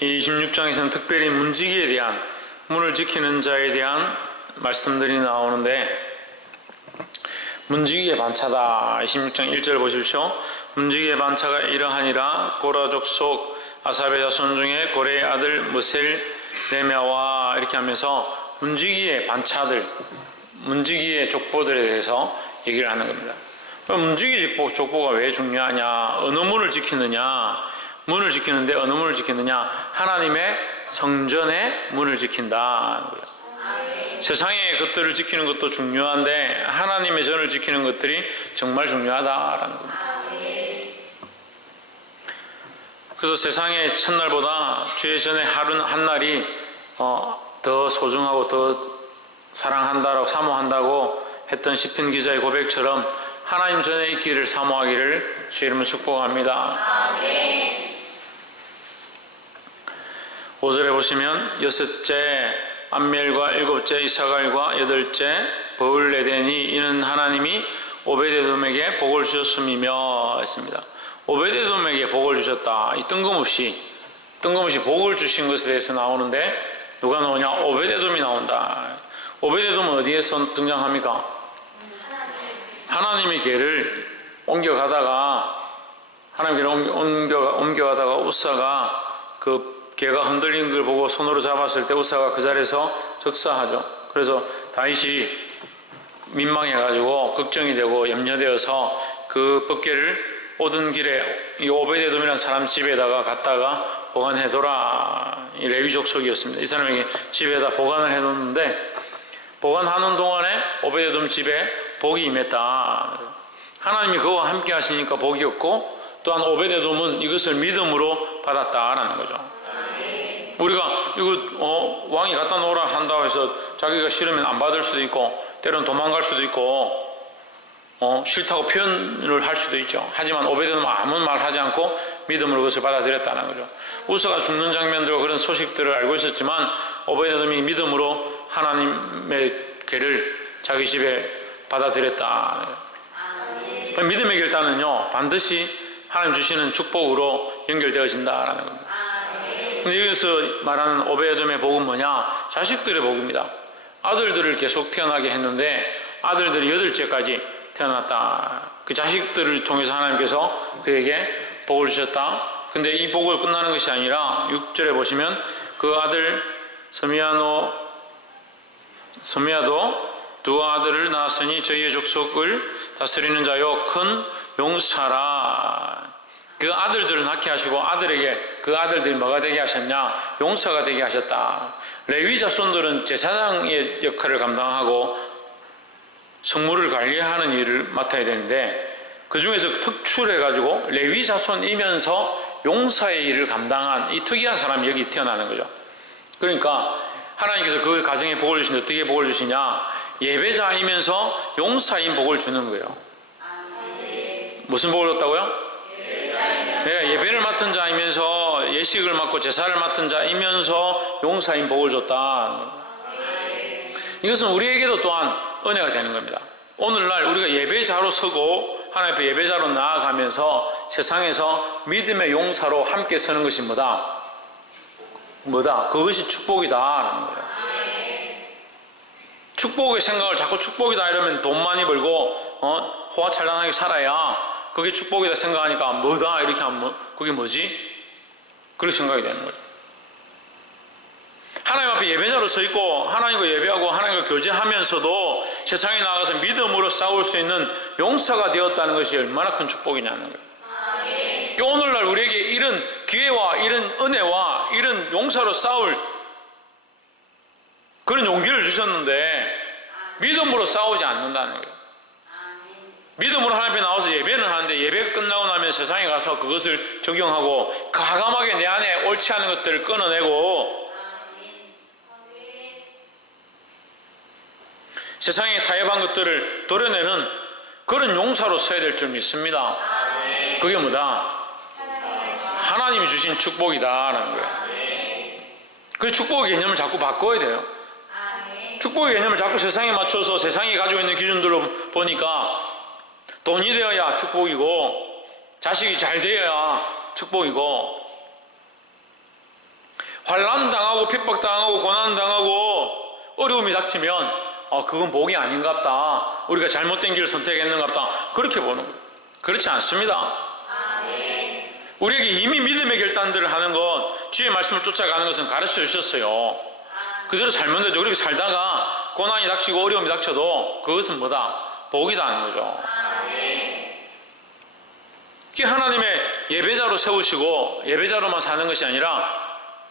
이 26장에서는 특별히 문지기에 대한 문을 지키는 자에 대한 말씀들이 나오는데 문지기의 반차다. 26장 1절 보십시오. 문지기의 반차가 이러하니라. 고라족 속 아사베 자손 중에 고레의 아들 무셀 레메와 이렇게 하면서 문지기의 반차들 문지기의 족보들에 대해서 얘기를 하는 겁니다. 문지기 족보, 족보가 왜 중요하냐? 어느 문을 지키느냐 문을 지키는데 어느 문을 지키느냐 하나님의 성전의 문을 지킨다 세상의 것들을 지키는 것도 중요한데 하나님의 전을 지키는 것들이 정말 중요하다라는 겁니다. 그래서 세상의 첫날보다 주의 전에 하루 한 날이 어, 더 소중하고 더 사랑한다라고 사모한다고 했던 시편 기자의 고백처럼 하나님 전에 있기를 사모하기를 주의 이름으로 축복합니다. 오절에 보시면 여섯째 암멜과 일곱째 이사갈과 여덟째 버울레덴이 이는 하나님이 오베데돔에게 복을 주셨음이며 했습니다. 오베데돔에게 복을 주셨다. 이 뜬금없이 뜬금없이 복을 주신 것에 대해서 나오는데 누가 나오냐? 오베데돔이 나온다. 오베데돔은 어디에서 등장합니까? 하나님의 개를 옮겨가다가 하나님 개를 옮겨, 옮겨가다가 우사가 그 개가 흔들리는 걸 보고 손으로 잡았을 때 우사가 그 자리에서 적사하죠. 그래서 다윗이 민망해가지고 걱정이 되고 염려되어서 그 법궤를 오던 길에 이 오베데돔이라는 사람 집에다가 갔다가 보관해둬라. 이 레위 족 속이었습니다. 이 사람에게 집에다 보관을 해놓는데 보관하는 동안에 오베데돔 집에 복이 임했다. 하나님이 그와 함께 하시니까 복이었고 또한 오베데돔은 이것을 믿음으로 받았다라는 거죠. 우리가 이거 어, 왕이 갖다 놓으라 한다고 해서 자기가 싫으면 안 받을 수도 있고 때로는 도망갈 수도 있고 어, 싫다고 표현을 할 수도 있죠. 하지만 오베드는 아무 말 하지 않고 믿음으로 그것을 받아들였다는 거죠. 우서가 죽는 장면들과 그런 소식들을 알고 있었지만 오베드이 믿음으로 하나님의 괴를 자기 집에 받아들였다. 믿음의 결단은요 반드시 하나님 주시는 축복으로 연결되어진다라는 겁니다. 여기서 말하는 오베돔의 복은 뭐냐? 자식들의 복입니다. 아들들을 계속 태어나게 했는데 아들들이 여덟째까지 태어났다. 그 자식들을 통해서 하나님께서 그에게 복을 주셨다. 근데 이 복을 끝나는 것이 아니라 6절에 보시면 그 아들 서미아노 서미아도 두 아들을 낳았으니 저희의 족속을 다스리는 자요 큰 용사라. 그 아들들을 낳게 하시고 아들에게 그 아들들이 뭐가 되게 하셨냐? 용사가 되게 하셨다. 레위 자손들은 제사장의 역할을 감당하고 성물을 관리하는 일을 맡아야 되는데 그 중에서 특출해가지고 레위 자손이면서 용사의 일을 감당한 이 특이한 사람이 여기 태어나는 거죠. 그러니까 하나님께서 그 가정에 복을 주시는데 어떻게 복을 주시냐? 예배자이면서 용사인 복을 주는 거예요. 무슨 복을 줬다고요? 맡은 자이면서 예식을 맡고 제사를 맡은 자이면서 용사인 복을 줬다. 이것은 우리에게도 또한 은혜가 되는 겁니다. 오늘날 우리가 예배자로 서고 하나님 앞에 예배자로 나아가면서 세상에서 믿음의 용사로 함께 서는 것이 뭐다? 뭐다? 그것이 거예요. 축복의 생각을 자꾸 축복이다 이러면 돈 많이 벌고 어? 호화찬란하게 살아야 그게 축복이다 생각하니까 뭐다 이렇게 하면 뭐, 그게 뭐지? 그런 생각이 되는 거예요. 하나님 앞에 예배자로 서 있고 하나님과 예배하고 하나님과 교제하면서도 세상에 나가서 믿음으로 싸울 수 있는 용사가 되었다는 것이 얼마나 큰 축복이냐는 거예요. 오늘날 우리에게 이런 기회와 이런 은혜와 이런 용사로 싸울 그런 용기를 주셨는데 믿음으로 싸우지 않는다는 거예요. 믿음으로 하나님 앞에 나와서 예배를 하는데 예배가 끝나고 나면 세상에 가서 그것을 적용하고 과감하게 내 안에 옳지 않은 것들을 끊어내고 세상에 타협한 것들을 도려내는 그런 용사로 서야 될 줄 믿습니다. 그게 뭐다? 하나님이 주신 축복이다라는 거예요. 그 축복의 개념을 자꾸 바꿔야 돼요. 축복의 개념을 자꾸 세상에 맞춰서 세상이 가지고 있는 기준들로 보니까 돈이 되어야 축복이고 자식이 잘 되어야 축복이고 환란 당하고 핍박 당하고 고난 당하고 어려움이 닥치면 어 그건 복이 아닌갑다. 우리가 잘못된 길을 선택했는갑다. 그렇게 보는 거예요. 그렇지 않습니다. 우리에게 이미 믿음의 결단들을 하는 것, 주의 말씀을 쫓아가는 것은 가르쳐 주셨어요. 그대로 살면 되죠. 그렇게 살다가 고난이 닥치고 어려움이 닥쳐도 그것은 뭐다? 복이다 하는 거죠. 그게 하나님의 예배자로 세우시고 예배자로만 사는 것이 아니라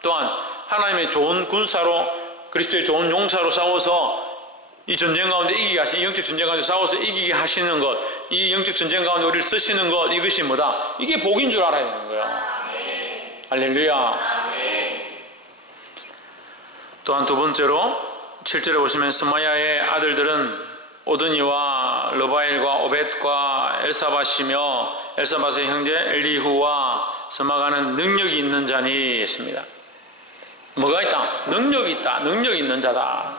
또한 하나님의 좋은 군사로 그리스도의 좋은 용사로 싸워서 이 전쟁 가운데 이기게 하시, 이 영적 전쟁 가운데 싸워서 이기게 하시는 것, 이 영적 전쟁 가운데 우리를 쓰시는 것, 이것이 뭐다? 이게 복인 줄 알아야 되는 거예요. 할렐루야. 또한 두 번째로 7절에 보시면 스마야의 아들들은 오드니와 르바엘과 오벳과 엘사바시며 엘사바스의 형제 엘리후와 스마가는 능력이 있는 자니 했습니다. 뭐가 있다? 능력이 있다. 능력 있는 자다.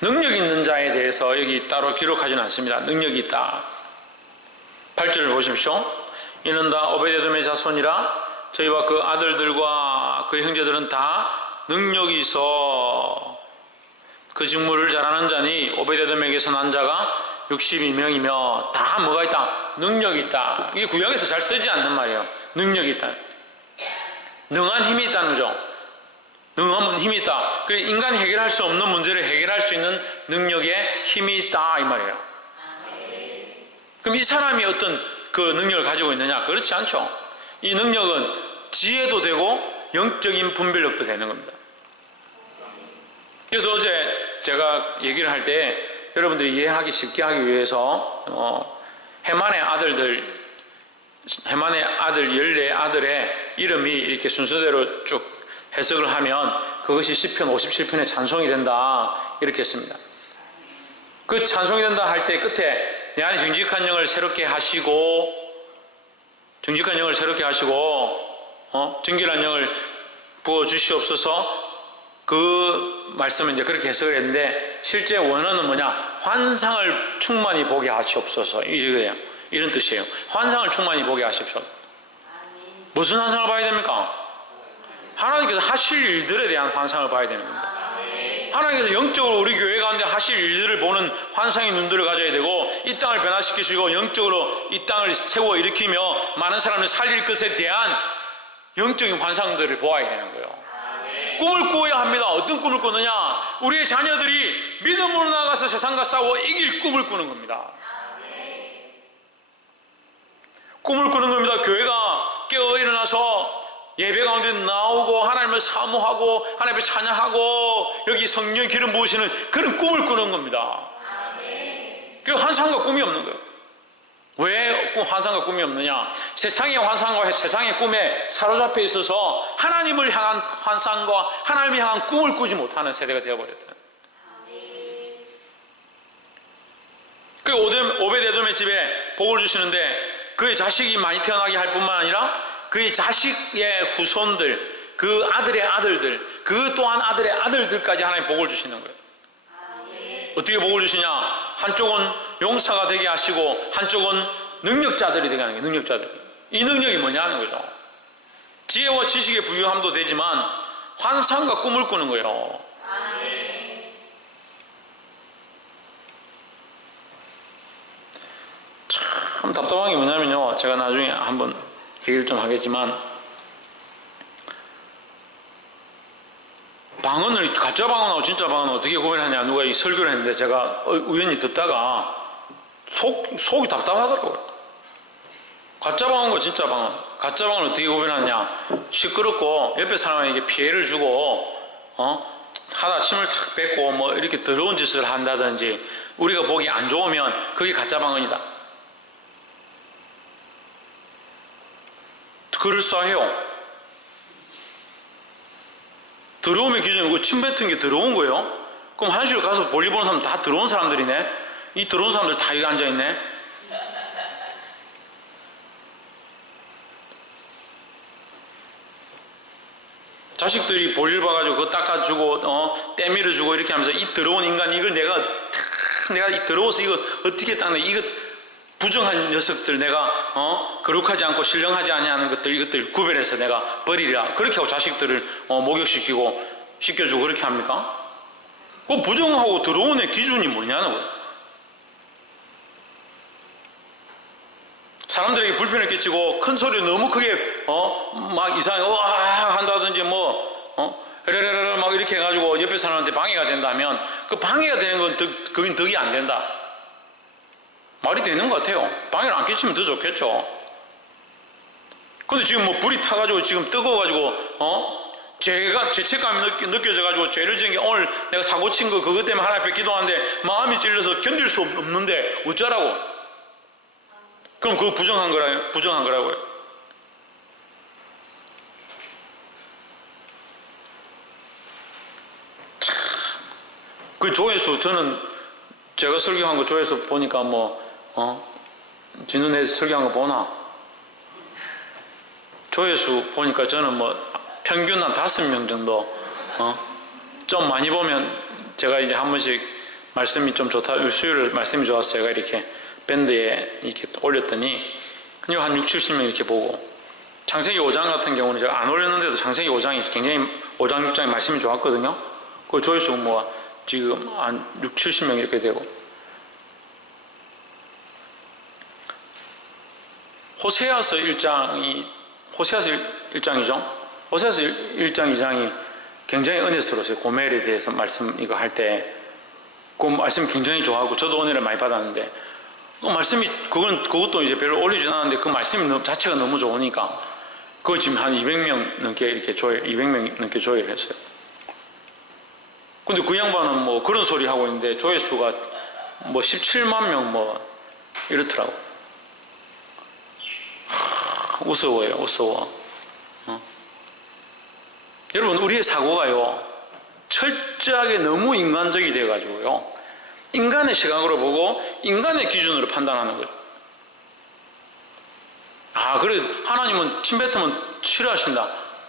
능력 있는 자에 대해서 여기 따로 기록하지는 않습니다. 능력이 있다. 8절을 보십시오. 이는 다 오베데돔의 자손이라 저희와 그 아들들과 그 형제들은 다 능력이 있어 그 직무를 잘하는 자니 오베데돔에게서 난 자가 62명이며 다 뭐가 있다? 능력이 있다. 이게 구약에서 잘 쓰지 않는 말이에요. 능력이 있다. 능한 힘이 있다는 거죠. 능한 힘이 있다. 인간이 해결할 수 없는 문제를 해결할 수 있는 능력에 힘이 있다 이 말이에요. 그럼 이 사람이 어떤 그 능력을 가지고 있느냐? 그렇지 않죠. 이 능력은 지혜도 되고 영적인 분별력도 되는 겁니다. 그래서 어제 제가 얘기를 할 때 여러분들이 이해하기 쉽게 하기 위해서 어, 해만의 아들들 해만의 아들 14 아들의 이름이 이렇게 순서대로 쭉 해석을 하면 그것이 시편 57편의 찬송이 된다 이렇게 했습니다. 그 찬송이 된다 할 때 끝에 내 안에 정직한 영을 새롭게 하시고 정직한 영을 새롭게 하시고 어? 정결한 영을 부어 주시옵소서 그 말씀은 이제 그렇게 해석을 했는데 실제 원어는 뭐냐? 환상을 충만히 보게 하시옵소서 이거예요. 이런 뜻이에요. 환상을 충만히 보게 하십시오. 무슨 환상을 봐야 됩니까? 하나님께서 하실 일들에 대한 환상을 봐야 되는 겁니다. 하나님께서 영적으로 우리 교회 가운데 하실 일들을 보는 환상의 눈들을 가져야 되고 이 땅을 변화시키시고 영적으로 이 땅을 세워 일으키며 많은 사람을 살릴 것에 대한 영적인 환상들을 보아야 되는 거예요 꿈을 꾸어야 합니다. 어떤 꿈을 꾸느냐? 우리의 자녀들이 믿음으로 나가서 세상과 싸워 이길 꿈을 꾸는 겁니다. 꿈을 꾸는 겁니다. 교회가 깨어 일어나서 예배 가운데 나오고 하나님을 사모하고 하나님을 찬양하고 여기 성령 기름 부으시는 그런 꿈을 꾸는 겁니다. 그 환상과 꿈이 없는 거예요. 왜 환상과 꿈이 없느냐? 세상의 환상과 세상의 꿈에 사로잡혀 있어서 하나님을 향한 환상과 하나님을 향한 꿈을 꾸지 못하는 세대가 되어버렸다. 그 오베데돔의 집에 복을 주시는데 그의 자식이 많이 태어나게 할 뿐만 아니라 그의 자식의 후손들, 그 아들의 아들들, 그 또한 아들의 아들들까지 하나님 복을 주시는 거예요. 어떻게 복을 주시냐? 한쪽은 용사가 되게 하시고 한쪽은 능력자들이 되게 하는 거예요. 능력자들. 이 능력이 뭐냐 하는 거죠. 지혜와 지식의 부유함도 되지만 환상과 꿈을 꾸는 거예요. 참 답답한 게 뭐냐면요. 제가 나중에 한번 얘기를 좀 하겠지만 방언을 가짜 방언하고 진짜 방언 어떻게 구별하냐 누가 이 설교를 했는데 제가 우연히 듣다가 속 속이 답답하더라고요. 가짜 방언과 진짜 방언, 가짜 방언을 어떻게 구별하냐? 시끄럽고 옆에 사람에게 피해를 주고 어 하다 침을 탁 뱉고 뭐 이렇게 더러운 짓을 한다든지 우리가 보기 안 좋으면 그게 가짜 방언이다. 그럴싸해요. 더러움의 기준이 그침 뱉은 게 더러운 거예요? 그럼 한실 가서 볼일 보는 사람 다 더러운 사람들이네? 이 더러운 사람들 다 여기 앉아 있네? 자식들이 볼일 봐가지고 그거 닦아주고, 어, 때밀어주고 이렇게 하면서 이 더러운 인간, 이걸 내가, 내가 이 더러워서 이거 어떻게 닦네? 이거 부정한 녀석들 내가 어 거룩하지 않고 신령하지 아니하는 것들 이것들 구별해서 내가 버리리라 그렇게 하고 자식들을 어, 목욕시키고 씻겨주고 그렇게 합니까? 그 부정하고 들어온 애 기준이 뭐냐는 거예요. 사람들에게 불편을 끼치고 큰 소리 너무 크게 어 막 이상하게 와 한다든지 뭐어 레레레레 막 이렇게 해가지고 옆에 사람한테 방해가 된다면 그 방해가 되는 건 덕, 그건 덕이 안 된다. 말이 되는 것 같아요. 방해를 안 끼치면 더 좋겠죠. 근데 지금 뭐 불이 타가지고 지금 뜨거워가지고 어 죄가 죄책감이 느껴, 져가지고 죄를 지은 게 오늘 내가 사고 친 거 그것 때문에 하나님 앞에 기도하는데 마음이 찔려서 견딜 수 없- 없는데 어쩌라고? 그럼 그거 부정한 거라 부정한 거라고요. 참, 그 조회수 저는 제가 설교한 거 조회수 보니까 뭐 어? 진우 내 설교한 거 보나? 조회수 보니까 저는 뭐 평균 한 다섯 명 정도 어? 좀 많이 보면 제가 이제 한 번씩 말씀이 좀 좋다 수요일 말씀이 좋아서 제가 이렇게 밴드에 이렇게 올렸더니 한 6, 70명 이렇게 보고 창세기 5장 같은 경우는 제가 안 올렸는데도 창세기 5장이 굉장히 5장 6장이 말씀이 좋았거든요 그 조회수 뭐 지금 한 6, 70명 이렇게 되고 호세아서 1장이 호세아서 1장이죠. 호세아서 1장 2장이 굉장히 은혜스러웠어요. 고멜에 대해서 말씀 이거 할 때 그 말씀 굉장히 좋아하고 저도 은혜를 많이 받았는데 그 말씀이 그건 그것도 이제 별로 올리진 않았는데 그 너무- 자체가 너무 좋으니까 그거 지금 한 200명 넘게 이렇게 조회 200명 넘게 조회를 했어요. 근데 그 양반은 뭐 그런 소리 하고 있는데 조회수가 뭐 17만 명 뭐 이렇더라고. 우스워요, 우스워. 어? 여러분, 우리의 사고가요, 철저하게 너무 인간적이 돼가지고요, 인간의 시각으로 보고, 인간의 기준으로 판단하는 거예요. 아, 그래, 하나님은 침 뱉으면 싫어하신다.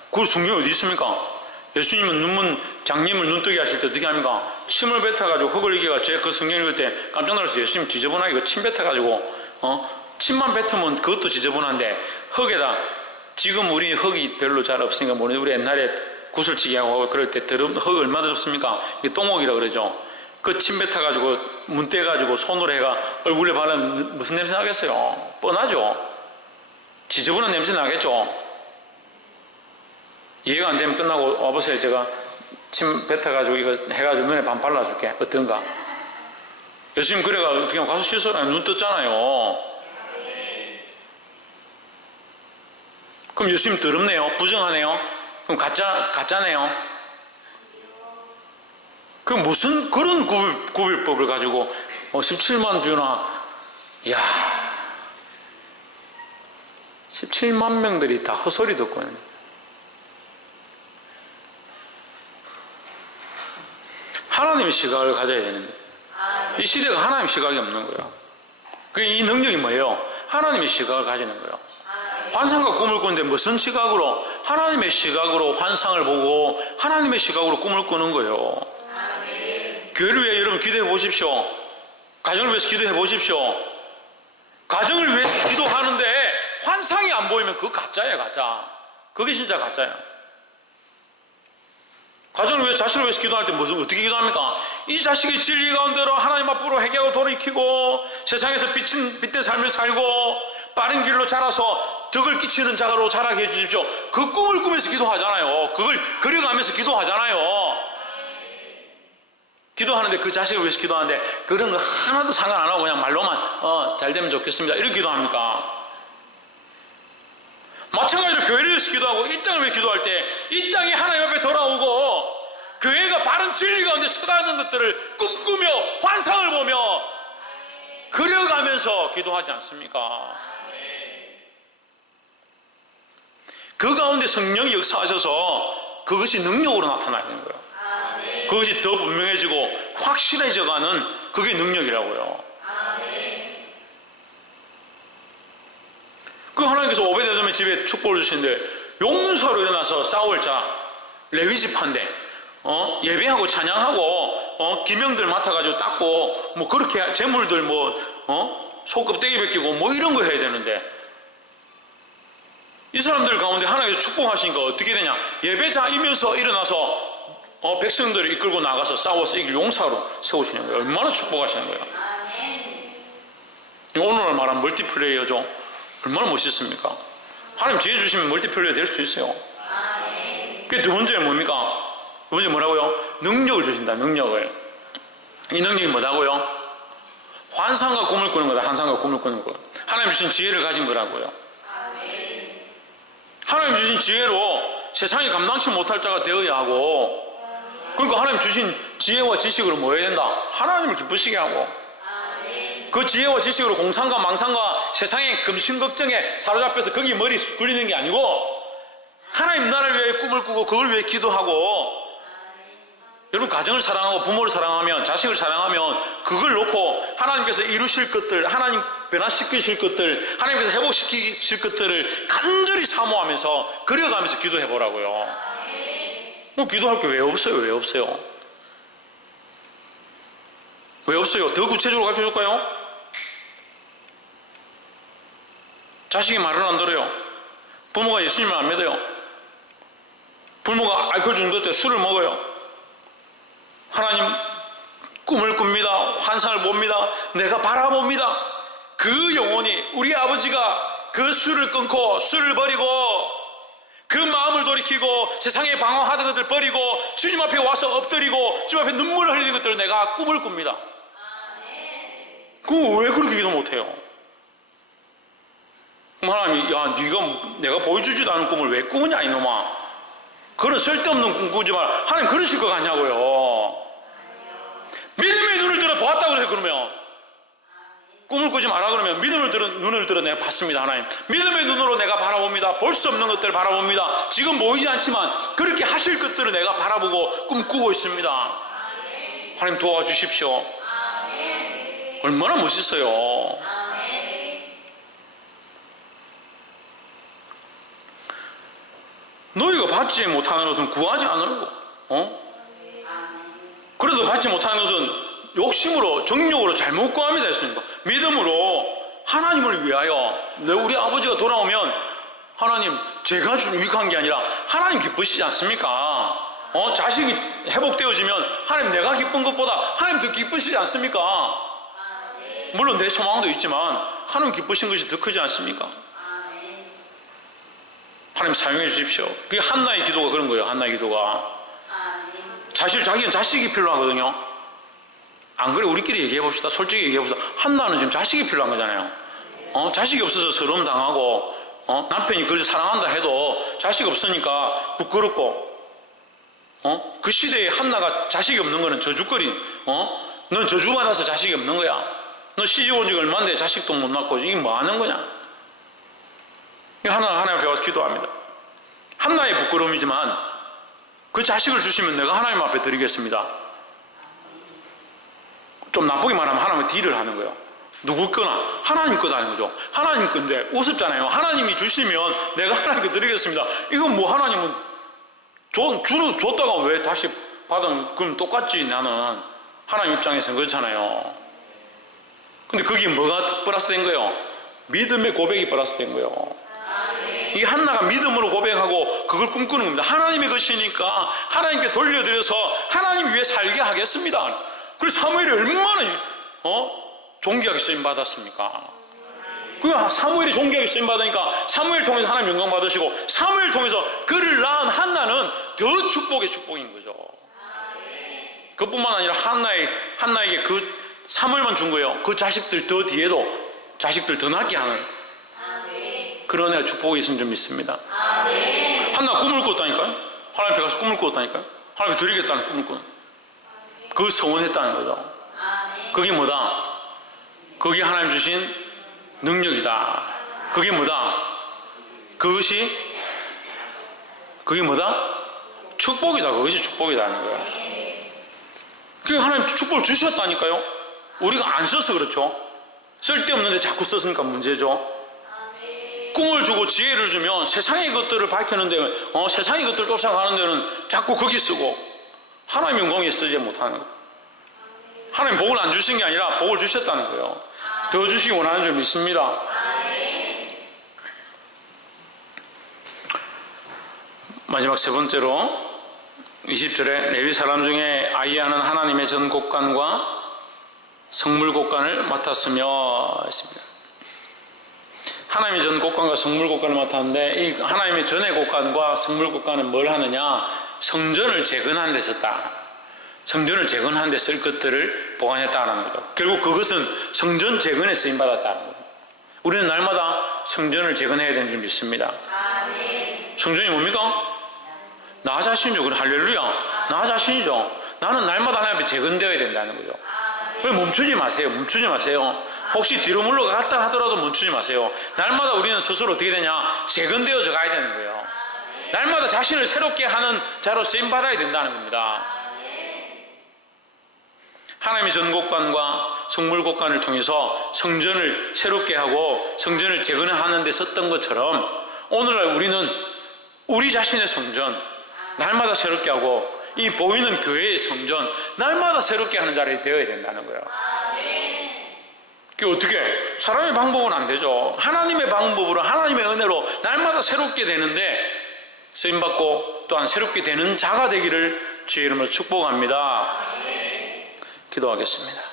그걸 성경에 어디 있습니까? 예수님은 눈문, 장님을 눈뜨게 하실 때 어떻게 합니까? 침을 뱉어가지고 흙을 이겨가 제 그 성경 읽을 때 깜짝 놀랐어요. 예수님 지저분하게 그 침 뱉어가지고, 어? 침만 뱉으면 그것도 지저분한데, 흙에다, 지금 우리 흙이 별로 잘 없으니까 모르는데, 우리 옛날에 구슬치기 하고 그럴 때 더럽, 흙 얼마나 더럽습니까? 이게 똥옥이라 그러죠. 그 침 뱉어가지고, 문 떼가지고 손으로 해가 얼굴에 바르면 무슨 냄새 나겠어요? 뻔하죠? 지저분한 냄새 나겠죠? 이해가 안 되면 끝나고 와보세요. 제가 침 뱉어가지고 이거 해가지고 눈에 반 발라줄게. 어떤가? 예수님 그래가 하면 가서 씻어라. 눈 떴잖아요. 그럼 예수님 더럽네요. 부정하네요. 그럼 가짜, 가짜네요. 그럼 무슨 그런 구별, 구별법을 가지고 어, 17만 뷰나, 이야. 17만 명들이 다 헛소리 듣고 있는. 하나님의 시각을 가져야 되는데 이 시대가 하나님의 시각이 없는 거예요. 그 이 능력이 뭐예요? 하나님의 시각을 가지는 거예요. 환상과 꿈을 꾸는데 무슨 시각으로? 하나님의 시각으로 환상을 보고 하나님의 시각으로 꿈을 꾸는 거예요. 교회를 위해 여러분 기도해 보십시오. 가정을 위해서 기도해 보십시오. 가정을 위해서 기도하는데 환상이 안 보이면 그거 가짜예요, 가짜. 그게 진짜 가짜예요. 가정을 위해 자신을 위해서 기도할 때 무슨 어떻게 기도합니까? 이 자식의 진리 가운데로 하나님 앞으로 회개하고 돌이키고 세상에서 빛인 빛된 삶을 살고 빠른 길로 자라서 덕을 끼치는 자가로 자라게 해주십시오. 그 꿈을 꾸면서 기도하잖아요. 그걸 그려가면서 기도하잖아요. 기도하는데 그 자식을 위해서 기도하는데 그런 거 하나도 상관 안 하고 그냥 말로만 어, 잘 되면 좋겠습니다. 이렇게 기도합니까? 마찬가지로 교회를 위해서 기도하고 이 땅을 위해 기도할 때 이 땅이 하나님 앞에 돌아오고 교회가 바른 진리 가운데 서가는 것들을 꿈꾸며 환상을 보며 그려가면서 기도하지 않습니까? 그 가운데 성령이 역사하셔서 그것이 능력으로 나타나야 되는 거예요. 그것이 더 분명해지고 확실해져가는 그게 능력이라고요. 그 하나님께서 오베데돔의 집에 축복을 주시는데 용서로 일어나서 싸울 자 레위 지파인데 어? 예배하고 찬양하고 어? 기명들 맡아가지고 닦고 뭐 그렇게 재물들 뭐 어? 속껍데기 벗기고 뭐 이런 거 해야 되는데 이 사람들 가운데 하나님께서 축복하시니까 어떻게 되냐? 예배자이면서 일어나서 어, 백성들을 이끌고 나가서 싸워서 이길 용사로 세우시는 거예요. 얼마나 축복하시는 거예요. 오늘 말한 멀티플레이어죠. 얼마나 멋있습니까? 하나님 지혜 주시면 멀티플레이어 될 수 있어요. 그두 번째는 뭡니까? 두 번째 뭐라고요? 능력을 주신다 능력을. 이 능력이 뭐라고요? 환상과 꿈을 꾸는 거다 환상과 꿈을 꾸는 거. 하나님 주신 지혜를 가진 거라고요 하나님 주신 지혜로 세상이 감당치 못할 자가 되어야 하고 그러니까 하나님 주신 지혜와 지식으로 뭐 해야 된다? 하나님을 기쁘시게 하고 그 지혜와 지식으로 공상과 망상과 세상의 금신 걱정에 사로잡혀서 거기 머리 굴리는 게 아니고 하나님 나라를 위해 꿈을 꾸고 그걸 위해 기도하고 여러분 가정을 사랑하고 부모를 사랑하면 자식을 사랑하면 그걸 놓고 하나님께서 이루실 것들 하나님 변화시키실 것들 하나님께서 회복시키실 것들을 간절히 사모하면서 그려가면서 기도해 보라고요. 뭐 기도할 게 왜 없어요? 왜 없어요? 왜 없어요? 더 구체적으로 가르쳐 줄까요? 자식이 말을 안 들어요. 부모가 예수님을 안 믿어요. 부모가 알코올 중독자 술을 먹어요 하나님 꿈을 꿉니다. 환상을 봅니다. 내가 바라봅니다. 그 영혼이 우리 아버지가 그 술을 끊고 술을 버리고 그 마음을 돌이키고 세상에 방황하던 것들 버리고 주님 앞에 와서 엎드리고 주님 앞에 눈물을 흘리는 것들을 내가 꿈을 꿉니다. 그거 왜 그렇게 기도 못해요? 그럼 하나님이 야 네가 내가 보여주지도 않은 꿈을 왜 꾸느냐 이놈아 그런 쓸데없는 꿈 꾸지 마라 하나님 그러실 것 같냐고요 믿음의 눈을 들어 보았다고 그러면? 꿈을 꾸지 마라 그러면 믿음을 들어 눈을 들어 내가 봤습니다 하나님. 믿음의 눈으로 내가 바라봅니다. 볼 수 없는 것들을 바라봅니다. 지금 보이지 않지만 그렇게 하실 것들을 내가 바라보고 꿈꾸고 있습니다. 하나님 도와주십시오. 얼마나 멋있어요. 너희가 받지 못하는 것은 구하지 않으라고. 어? 그래도 받지 못하는 것은 욕심으로 정욕으로 잘못 구합니다 했습니다. 믿음으로 하나님을 위하여 내 우리 아버지가 돌아오면 하나님 제가 준 유익한 게 아니라 하나님 기쁘시지 않습니까? 어 자식이 회복되어지면 하나님 내가 기쁜 것보다 하나님 더 기쁘시지 않습니까? 물론 내 소망도 있지만 하나님 기쁘신 것이 더 크지 않습니까? 하나님 사용해 주십시오. 그게 한나의 기도가 그런 거예요. 한나의 기도가. 사실 자기는 자식이 필요하거든요. 안 그래 우리끼리 얘기해 봅시다. 솔직히 얘기해 봅시다. 한나는 지금 자식이 필요한 거잖아요. 어? 자식이 없어서 서러움 당하고 어? 남편이 그를 사랑한다 해도 자식 없으니까 부끄럽고 어? 그 시대에 한나가 자식이 없는 거는 저주거리. 어? 넌 저주받아서 자식이 없는 거야. 너 시집 온 지가 얼마인데 자식도 못 낳고 이게 뭐 하는 거냐? 하나 하나님 배워서 기도합니다. 한나의 부끄러움이지만 그 자식을 주시면 내가 하나님 앞에 드리겠습니다. 좀 나쁘게 말하면 하나님은 딜을 하는 거예요. 누구 거나 하나님 거다 하는 거죠. 하나님 건데 우습잖아요. 하나님이 주시면 내가 하나님께 드리겠습니다. 이건 뭐 하나님은 줘, 주는 줬다가 왜 다시 받으면 그럼 똑같지 나는 하나님 입장에서는 그렇잖아요. 근데 그게 뭐가 플러스 된 거예요? 믿음의 고백이 플러스 된 거예요. 이 한나가 믿음으로 고백하고 그걸 꿈꾸는 겁니다. 하나님의 것이니까 하나님께 돌려드려서 하나님 위해 살게 하겠습니다. 그래서 사무엘이 얼마나 어? 존귀하게 쓰임 받았습니까? 그 사무엘이 존귀하게 쓰임 받으니까 사무엘 통해서 하나님 영광 받으시고 사무엘 통해서 그를 낳은 한나는 더 축복의 축복인 거죠. 그뿐만 아니라 한나의 한나에게 그 사무엘만 준 거예요. 그 자식들 더 뒤에도 자식들 더 낳게 하는 그런 애가 축복이 있으면 좀 믿습니다. 한나 꿈을 꿨다니까요. 하나님 앞에 가서 꿈을 꿨다니까요. 하나님 드리겠다는 꿈을 꿨. 그 서원했다는 거죠. 그게 뭐다? 그게 하나님 주신 능력이다. 그게 뭐다? 그것이 그게 뭐다? 축복이다. 그것이 축복이다는 거야. 그게 하나님 축복을 주셨다니까요. 우리가 안 써서 그렇죠. 쓸데없는데 자꾸 썼으니까 문제죠. 꿈을 주고 지혜를 주면 세상의 것들을 밝히는 데는 어, 세상의 것들 쫓아가는 데는 자꾸 거기 쓰고 하나님 영광에 쓰지 못하는. 하나님 복을 안 주신 게 아니라 복을 주셨다는 거예요. 더 주시기 원하는 줄 믿습니다. 마지막 세 번째로 20절에 레위 사람 중에 아이야는 하나님의 전 곡간과 성물 곡간을 맡았으며 했습니다. 하나님의 전 곡간과 성물 곡간을 맡았는데 이 하나님의 전의 곡간과 성물 곡간은 뭘 하느냐? 성전을 재건하는 데 썼다. 성전을 재건하는 데쓸 것들을 보관했다는 거죠. 결국 그것은 성전 재건에 쓰임 받았다는 거죠. 우리는 날마다 성전을 재건해야 되는 줄 믿습니다. 성전이 뭡니까? 나 자신이죠. 그래 할렐루야. 나 자신이죠. 나는 날마다 하나님 앞에 재건되어야 된다는 거죠. 왜 멈추지 마세요. 멈추지 마세요. 혹시 뒤로 물러갔다 하더라도 멈추지 마세요. 날마다 우리는 스스로 어떻게 되냐? 재건되어져 가야 되는 거예요. 날마다 자신을 새롭게 하는 자로 쓰임 받아야 된다는 겁니다. 하나님의 전곡관과 성물곡관을 통해서 성전을 새롭게 하고 성전을 재건하는 데 썼던 것처럼 오늘날 우리는 우리 자신의 성전 날마다 새롭게 하고 이 보이는 교회의 성전 날마다 새롭게 하는 자리에 되어야 된다는 거예요. 그게 어떻게? 사람의 방법은 안 되죠. 하나님의 방법으로 하나님의 은혜로 날마다 새롭게 되는데 쓰임 받고 또한 새롭게 되는 자가 되기를 주의 이름으로 축복합니다. 기도하겠습니다.